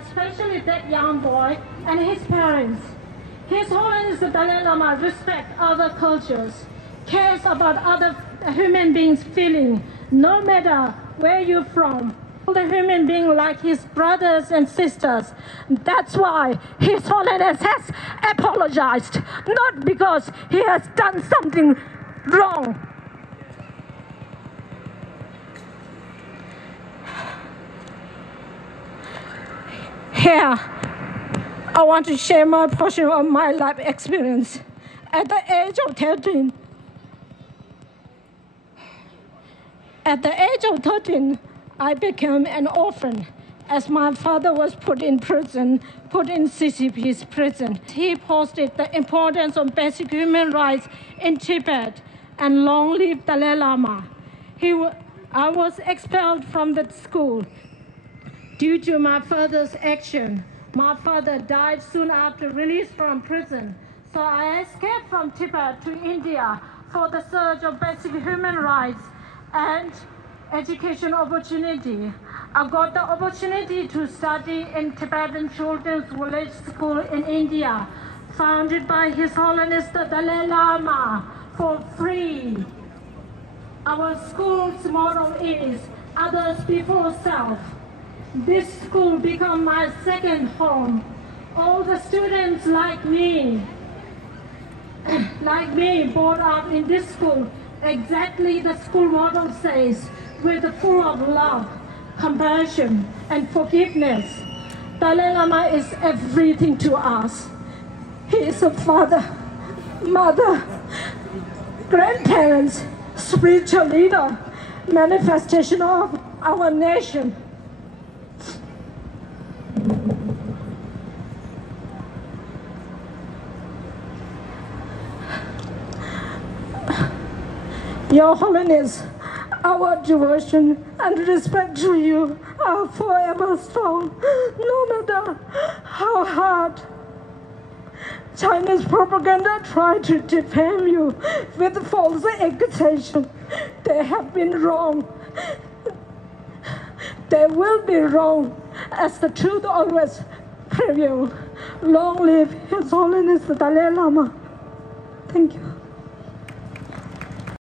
especially that young boy and his parents. His Holiness the Dalai Lama respects other cultures, cares about other human beings' feelings, no matter where you're from. All the human beings like his brothers and sisters. That's why His Holiness has apologized, not because he has done something wrong. Here, I want to share my portion of my life experience. At the age of 13, I became an orphan as my father was put in prison, put in CCP's prison. He posted the importance of basic human rights in Tibet, and long live Dalai Lama. I was expelled from the school due to my father's action. My father died soon after release from prison. So I escaped from Tibet to India for the search of basic human rights and education opportunity. I got the opportunity to study in Tibetan Children's Village School in India, founded by His Holiness the Dalai Lama for free. Our school's motto is others before self. This school became my second home. All the students like me, brought up in this school, exactly the school motto says, with full of love, compassion, and forgiveness. Dalai Lama is everything to us. He is a father, mother, grandparents, spiritual leader, manifestation of our nation. Your Holiness, our devotion and respect to you are forever strong, no matter how hard China's propaganda tried to defame you with false accusation. They have been wrong. They will be wrong, as the truth always prevails. Long live His Holiness the Dalai Lama. Thank you.